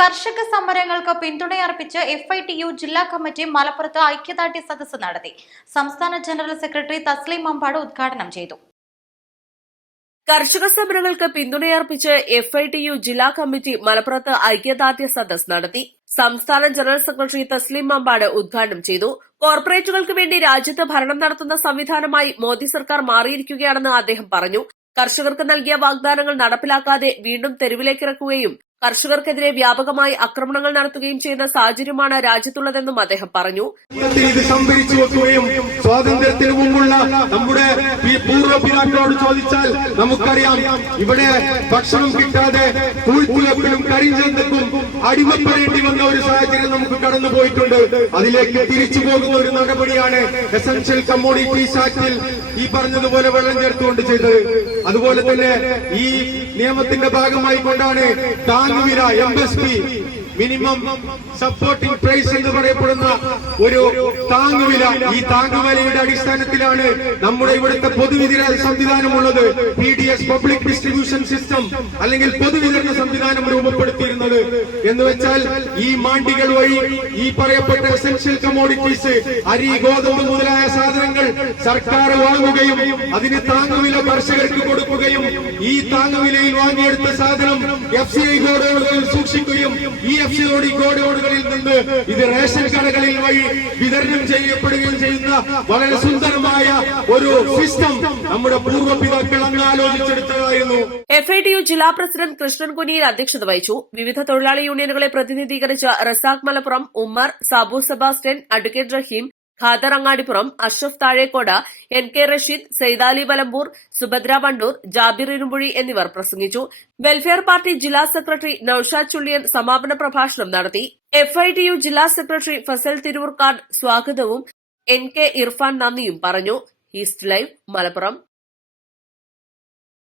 കർഷക സമരങ്ങൾക്ക് പിന്തുണയർപ്പിച്ച് FITU ജില്ലാ committee മലപ്പുറത്ത് ഐക്യദാർഢ്യ സദസ്സ് നടത്തി. സംസ്ഥാന ജനറൽ സെക്രട്ടറി തസ്ലീം മമ്പാട് ഉദ്ഘാടനം ചെയ്തു. കർഷക സമരങ്ങൾക്ക് പിന്തുണയർപ്പിച്ച് FITU ജില്ലാ കമ്മിറ്റി മലപ്പുറത്ത് ഐക്യദാർഢ്യ സദസ്സ് നടത്തി. സംസ്ഥാന ജനറൽ സെക്രട്ടറി തസ്ലീം മമ്പാട് ഉദ്ഘാടനം ചെയ്തു. കോർപ്പറേറ്റുകൾക്ക് വേണ്ടി രാജ്യത്ത് ഭരണം നടത്തുന്ന സംവിധാനമായി മോദി സർക്കാർ മാറിയിരിക്കുകയാണെന്ന് അദ്ദേഹം പറഞ്ഞു. കർഷകർക്ക് നൽകിയ വാഗ്ദാനങ്ങൾ നടപ്പിലാക്കാതെ വീണ്ടും തെരുവിലേക്കിറക്കുകയും കർഷകർക്കെതിരെ വ്യാപകമായി ആക്രമണങ്ങൾ നടത്തുകയും ചെയ്യുന്ന സാഹചര്യമാണ് രാജ്യത്തുള്ളതെന്നും അദ്ദേഹം പറഞ്ഞു. ഇത് സംഭരിച്ചു വെക്കുകയും സ്വാതന്ത്ര്യത്തിന് മുമ്പുള്ള നമ്മുടെ പൂർവ്വപിതാക്കളോട് ചോദിച്ചാൽ നമുക്കറിയാം, ഇവിടെ ഭക്ഷണം കിട്ടാതെ പൂഴ്ത്തിവെപ്പിനും കരിഞ്ചന്തക്കും അടിമപ്പെടേണ്ടി വന്ന ഒരു സാഹചര്യം നമുക്ക് കടന്നുപോയിട്ടുണ്ട്. അതിലേക്ക് തിരിച്ചു പോകുന്ന ഒരു നടപടിയാണ് എസൻഷ്യൽ കമ്മോഡിറ്റീസ് ആക്ടിൽ ഈ പറഞ്ഞതുപോലെ വെള്ളം ചേർത്തുകൊണ്ട് ചെയ്തത്. അതുപോലെ തന്നെ ഈ നിയമത്തിന്റെ ഭാഗമായി കൊണ്ടാണ് താങ്ങുവില MSP മിനിമം സപ്പോർട്ടിംഗ് പ്രൈസ് എന്ന് പറയപ്പെടുന്ന ഒരു താങ്ങുവില, ഈ താങ്ങുവിലയുടെ അടിസ്ഥാനത്തിലാണ് നമ്മുടെ ഇവിടുത്തെ പൊതുവിതരണ സംവിധാനമുള്ളത്. PDS പബ്ലിക് ഡിസ്ട്രിബ്യൂഷൻ സിസ്റ്റം അല്ലെങ്കിൽ പൊതുവിതരണ സംവിധാനം രൂപപ്പെടുത്തിയിരുന്നത്. എന്ന് വെച്ചാൽ ഈ മാണ്ടികൾ വഴി ഈ പറയപ്പെട്ട എസൻഷ്യൽ കമ്മോഡിറ്റീസ്, അരി, ഗോതമ്പ് മുതലായ സാധനങ്ങൾ സർക്കാർ വാങ്ങുകയും അതിന് താങ്ങുവില കർഷകർക്ക് കൊടുക്കുകയും ഈ താങ്ങുവിലയിൽ വാങ്ങിയെടുത്ത സാധനം FCI ഗോഡൌണുകളിൽ സൂക്ഷിക്കുകയും ഈ FCI ഗോഡൌണുകളിൽ നിന്ന് ഇത് റേഷൻ കടകളിൽ വഴി വിതരണം ചെയ്യപ്പെടുകയും ചെയ്യുന്ന വളരെ സുന്ദരമായ ഒരു സിസ്റ്റം നമ്മുടെ പൂർവ്വപിതാക്കൾ അന്ന് ആലോചിച്ചെടുത്തതായിരുന്നു. FITU ജില്ലാ പ്രസിഡന്റ് കൃഷ്ണൻ കുനിയിൽ അധ്യക്ഷത വഹിച്ചു. വിവിധ തൊഴിലാളി യൂണിയനുകളെ പ്രതിനിധീകരിച്ച റസാഖ് മലപ്പുറം, ഉമ്മർ, സാബു സെബാസ്റ്റ്യൻ, അഡ്വക്കേറ്റ് റഹീം, ഖാദർ അങ്ങാടിപ്പുറം, അഷ്റഫ് താഴേക്കോട്, NK റഷീദ്, സൈദാലി വലമ്പൂർ, സുഭദ്ര വണ്ടൂർ, ജാബിർ ഇരുമ്പുഴി എന്നിവർ പ്രസംഗിച്ചു. വെൽഫെയർ പാർട്ടി ജില്ലാ സെക്രട്ടറി നൌഷാദ് ചുള്ളിയൻ സമാപന പ്രഭാഷണം നടത്തി. FITU ജില്ലാ സെക്രട്ടറി ഫസൽ തിരൂർക്കാട് സ്വാഗതവും NK ഇർഫാൻ നന്ദിയും പറഞ്ഞു. East live Malappuram.